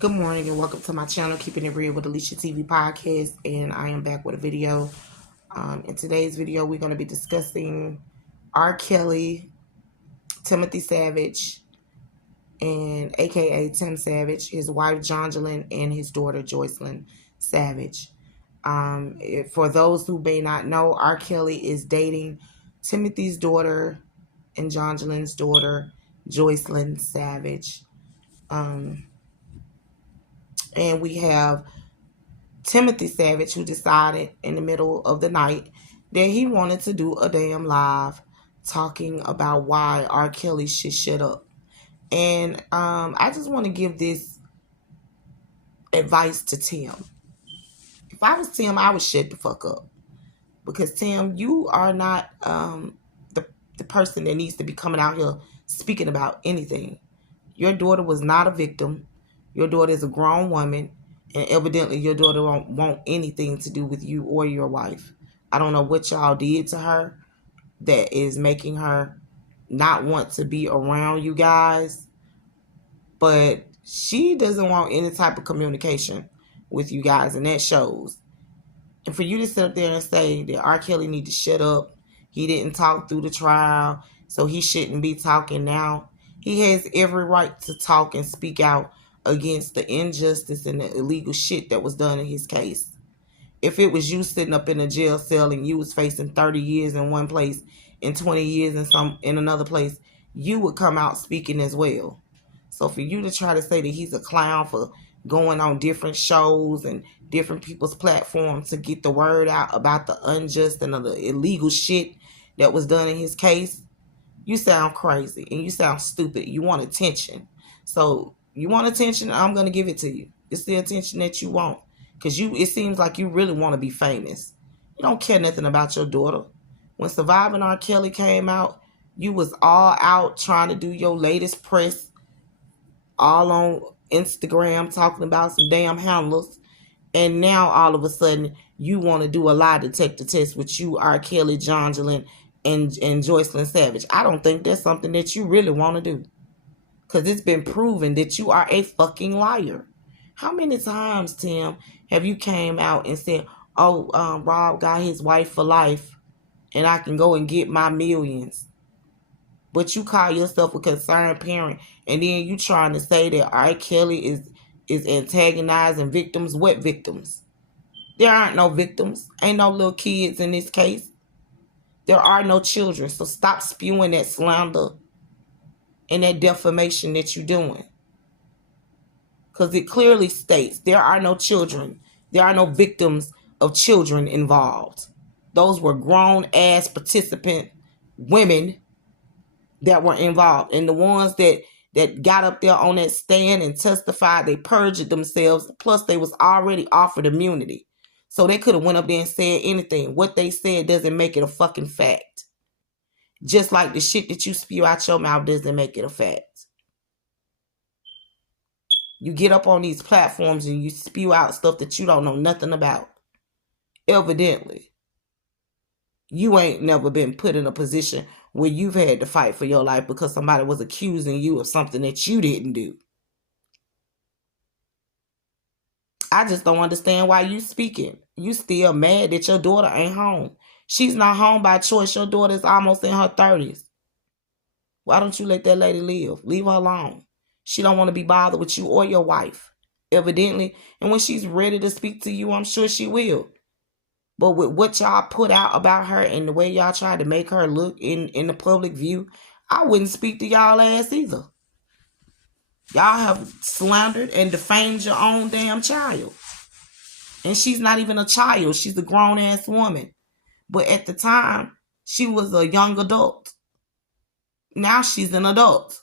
Good morning and welcome to my channel, Keeping It Real with Alicia TV podcast, and I am back with a video. In today's video, we're going to be discussing R. Kelly, Timothy Savage, and aka Tim Savage, his wife Jonjolyn, and his daughter Joycelyn Savage. For those who may not know, R. Kelly is dating Timothy's daughter and Jonjolyn's daughter, Joycelyn Savage. And we have Timothy Savage, who decided in the middle of the night that he wanted to do a damn live talking about why R. Kelly should shut up. And I just want to give this advice to Tim. If I was Tim, I would shut the fuck up. Because Tim, you are not the person that needs to be coming out here speaking about anything. Your daughter was not a victim. Your daughter is a grown woman. And evidently your daughter won't want anything to do with you or your wife. I don't know what y'all did to her that is making her not want to be around you guys. But she doesn't want any type of communication with you guys, and that shows. And for you to sit up there and say that R. Kelly need to shut up, he didn't talk through the trial, so he shouldn't be talking now. He has every right to talk and speak out against the injustice and the illegal shit that was done in his case. If it was you sitting up in a jail cell and you was facing 30 years in one place and 20 years in another place, you would come out speaking as well. So for you to try to say that he's a clown for going on different shows and different people's platforms to get the word out about the unjust and the illegal shit that was done in his case, you sound crazy and you sound stupid. You want attention. So you want attention, I'm going to give it to you. It's the attention that you want. Because it seems like you really want to be famous. You don't care nothing about your daughter. When Surviving R. Kelly came out, you was all out trying to do your latest press, all on Instagram talking about some damn handlers. And now all of a sudden you want to do a lie detector test with you, R. Kelly, Jonjolyn, and Joycelyn Savage. I don't think that's something that you really want to do. Because it's been proven that you are a fucking liar. How many times, Tim, have you came out and said, Rob got his wife for life and I can go and get my millions? But you call yourself a concerned parent and then you trying to say that R. Kelly is antagonizing victims. What victims? There aren't no victims. Ain't no little kids in this case. There are no children. So stop spewing that slander and that defamation that you're doing. Because it clearly states there are no children. There are no victims of children involved. Those were grown-ass participant women that were involved. And the ones that got up there on that stand and testified, they perjured themselves. Plus, they was already offered immunity. So they could have went up there and said anything. What they said doesn't make it a fucking fact. Just like the shit that you spew out your mouth doesn't make it a fact. You get up on these platforms and you spew out stuff that you don't know nothing about. Evidently, you ain't never been put in a position where you've had to fight for your life because somebody was accusing you of something that you didn't do. I just don't understand why you speaking. You still mad that your daughter ain't home. She's not home by choice. Your daughter is almost in her 30s. Why don't you let that lady live? Leave her alone. She don't want to be bothered with you or your wife, evidently. And when she's ready to speak to you, I'm sure she will. But with what y'all put out about her and the way y'all tried to make her look in the public view, I wouldn't speak to y'all ass either. Y'all have slandered and defamed your own damn child. And she's not even a child. She's a grown-ass woman. But at the time, she was a young adult. Now she's an adult.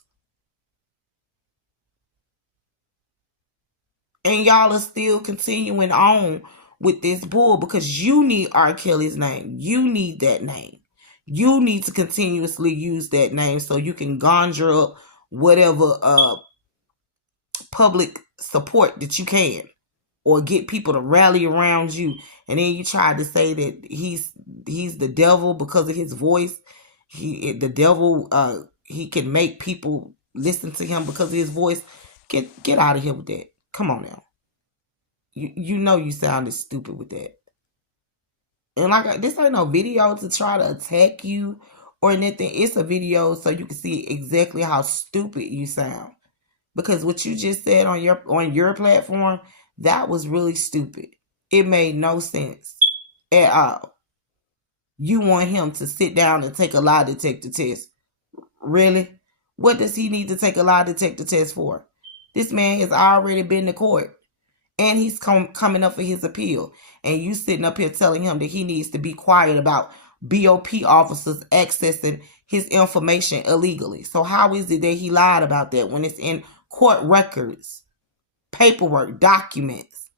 And y'all are still continuing on with this bull because you need R. Kelly's name. You need that name. You need to continuously use that name so you can conjure up whatever public support that you can, or get people to rally around you. And then you try to say that he's the devil because of his voice. The devil, he can make people listen to him because of his voice. Get out of here with that. Come on now. You know you sounded stupid with that. And like, this ain't no video to try to attack you or anything. It's a video so you can see exactly how stupid you sound. Because what you just said on your platform, that was really stupid. It made no sense at all. You want him to sit down and take a lie detector test. Really? What does he need to take a lie detector test for? This man has already been to court. And he's coming up for his appeal. And you sitting up here telling him that he needs to be quiet about BOP officers accessing his information illegally. So how is it that he lied about that when it's in court records, paperwork, documents,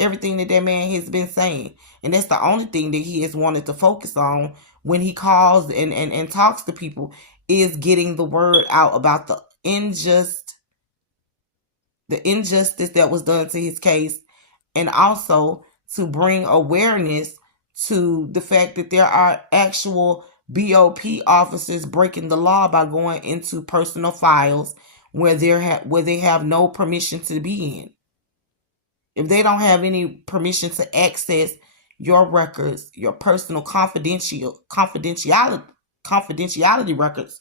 everything that man has been saying? And that's the only thing that he has wanted to focus on when he calls and talks to people, is getting the word out about the injustice that was done to his case, and also to bring awareness to the fact that there are actual BOP officers breaking the law by going into personal files where they have no permission to be in. If they don't have any permission to access your records, your personal confidentiality records,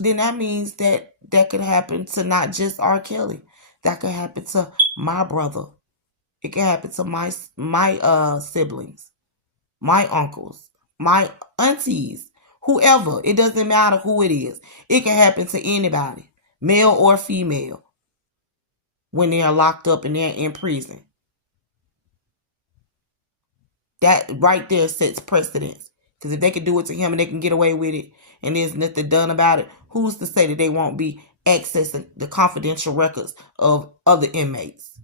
then that means that could happen to not just R. Kelly. That could happen to my brother. It could happen to my siblings, my uncles, my aunties, whoever. It doesn't matter who it is. It can happen to anybody, male or female, when they are locked up and they're in prison. That right there sets precedence. Because if they can do it to him and they can get away with it and there's nothing done about it, who's to say that they won't be accessing the confidential records of other inmates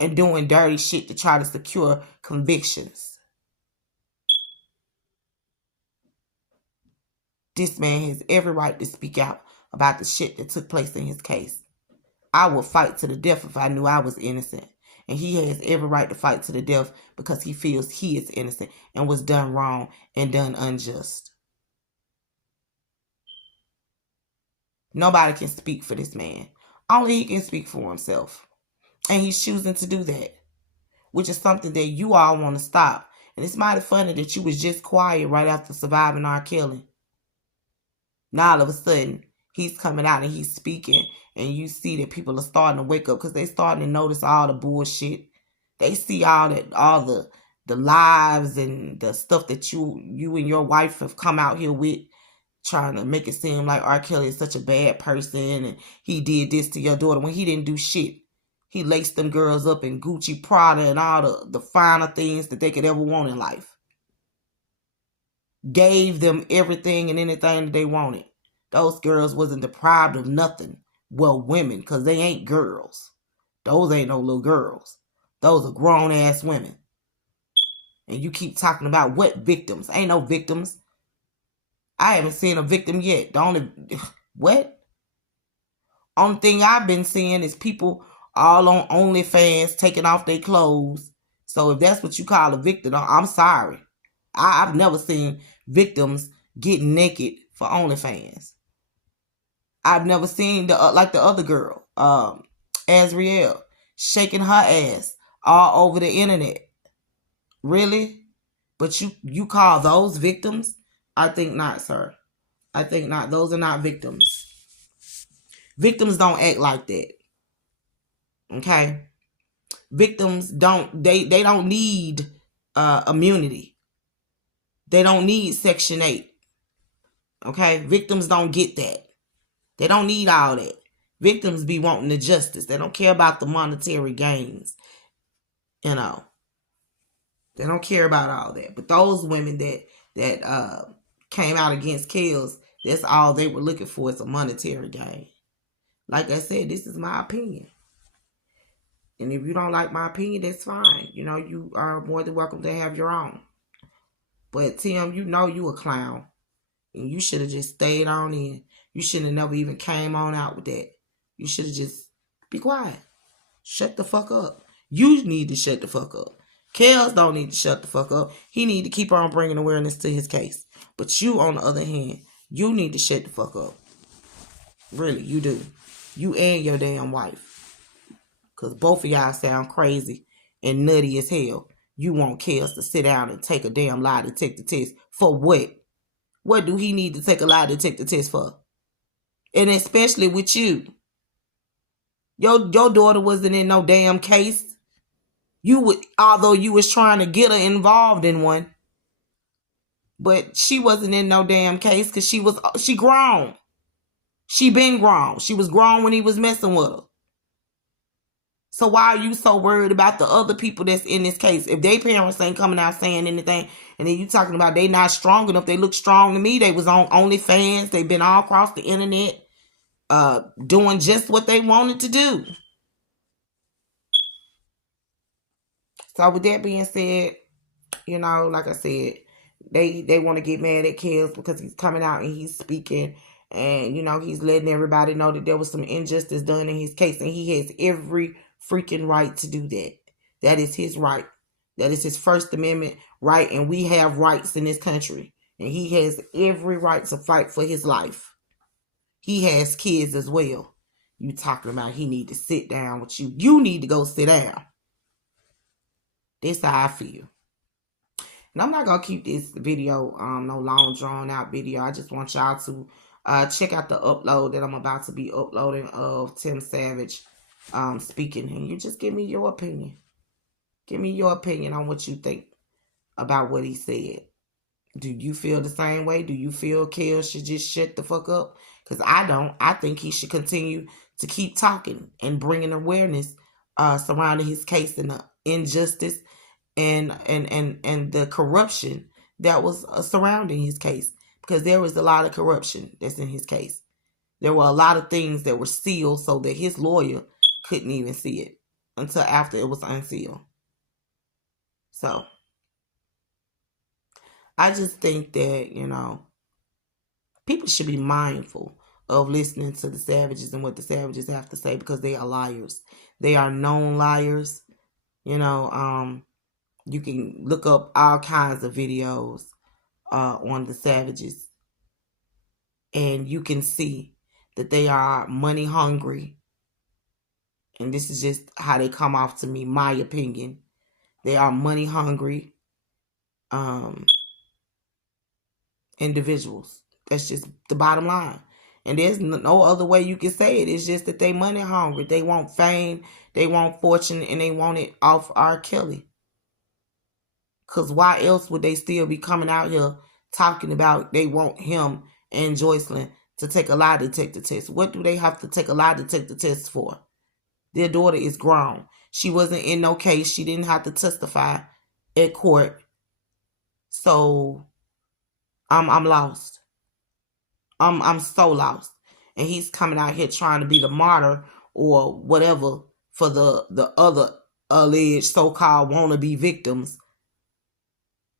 and doing dirty shit to try to secure convictions? This man has every right to speak out about the shit that took place in his case. I would fight to the death if I knew I was innocent. And he has every right to fight to the death because he feels he is innocent and was done wrong and done unjust. Nobody can speak for this man. Only he can speak for himself. And he's choosing to do that, which is something that you all want to stop. And it's mighty funny that you was just quiet right after surviving R. Kelly. Now all of a sudden, he's coming out and he's speaking, and you see that people are starting to wake up because they starting to notice all the bullshit. They see all the lives and the stuff that you and your wife have come out here with, trying to make it seem like R. Kelly is such a bad person and he did this to your daughter when he didn't do shit. He laced them girls up in Gucci, Prada, and all the finer things that they could ever want in life. Gave them everything and anything that they wanted. Those girls wasn't deprived of nothing. Well, women, because they ain't girls. Those ain't no little girls. Those are grown-ass women. And you keep talking about what victims? Ain't no victims. I haven't seen a victim yet. What? Only thing I've been seeing is people all on OnlyFans taking off their clothes. So if that's what you call a victim, I'm sorry. I've never seen victims get naked for OnlyFans. I've never seen the other girl, Azriel, shaking her ass all over the internet. Really? But you call those victims? I think not, sir. I think not. Those are not victims. Victims don't act like that. Okay? Victims they don't need immunity. They don't need Section 8. Okay? Victims don't get that. They don't need all that. Victims be wanting the justice. They don't care about the monetary gains. You know. They don't care about all that. But those women that came out against Kells, that's all they were looking for, is a monetary gain. Like I said, this is my opinion. And if you don't like my opinion, that's fine. You know, you are more than welcome to have your own. But Tim, you know you a clown. And you should have just stayed on in. You should have never even came on out with that. You should have just be quiet. Shut the fuck up. You need to shut the fuck up. Kells don't need to shut the fuck up. He need to keep on bringing awareness to his case. But you, on the other hand, you need to shut the fuck up. Really, you do. You and your damn wife. Because both of y'all sound crazy and nutty as hell. You want Kels to sit down and take a damn lie detector test. For what? What do he need to take a lie detector test for? And especially with you. Your daughter wasn't in no damn case. Although you was trying to get her involved in one. But she wasn't in no damn case because she grown. She been grown. She was grown when he was messing with her. So why are you so worried about the other people that's in this case? If their parents ain't coming out saying anything, and then you talking about they not strong enough, they look strong to me. They was on OnlyFans. They've been all across the internet doing just what they wanted to do. So with that being said, like I said, they want to get mad at Kels because he's coming out and he's speaking and, he's letting everybody know that there was some injustice done in his case, and he has every freaking right to do that. That is his right. That is his First Amendment right, and we have rights in this country, and he has every right to fight for his life. He has kids as well. You talking about he need to sit down with you. You need to go sit down. That's how I feel. And I'm not going to keep this video no long drawn out video. I just want y'all to check out the upload that I'm about to be uploading of Tim Savage speaking. And you just give me your opinion. Give me your opinion on what you think about what he said. Do you feel the same way? Do you feel Kel should just shut the fuck up? Because I don't. I think he should continue to keep talking and bringing awareness surrounding his case and the injustice and the corruption that was surrounding his case, because there was a lot of corruption that's in his case. There were a lot of things that were sealed so that his lawyer couldn't even see it until after it was unsealed. So I just think that, people should be mindful of listening to the Savages and what the Savages have to say, because they are liars. They are known liars. You can look up all kinds of videos on the Savages, and you can see that they are money hungry. And this is just how they come off to me, my opinion. They are money hungry individuals. That's just the bottom line. And there's no other way you can say it. It's just that they money hungry. They want fame, they want fortune, and they want it off R. Kelly. Because why else would they still be coming out here talking about they want him and Joycelyn to take a lie detector test? What do they have to take a lie detector test for? Their daughter is grown. She wasn't in no case. She didn't have to testify at court. So I'm lost. I'm so lost. And he's coming out here trying to be the martyr or whatever for the other alleged so-called wannabe victims.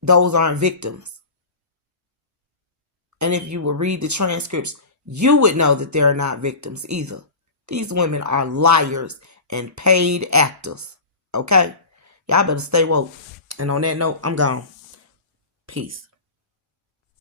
Those aren't victims. And if you would read the transcripts, you would know that they're not victims either. These women are liars and paid actors. Okay? Y'all better stay woke. And on that note, I'm gone. Peace.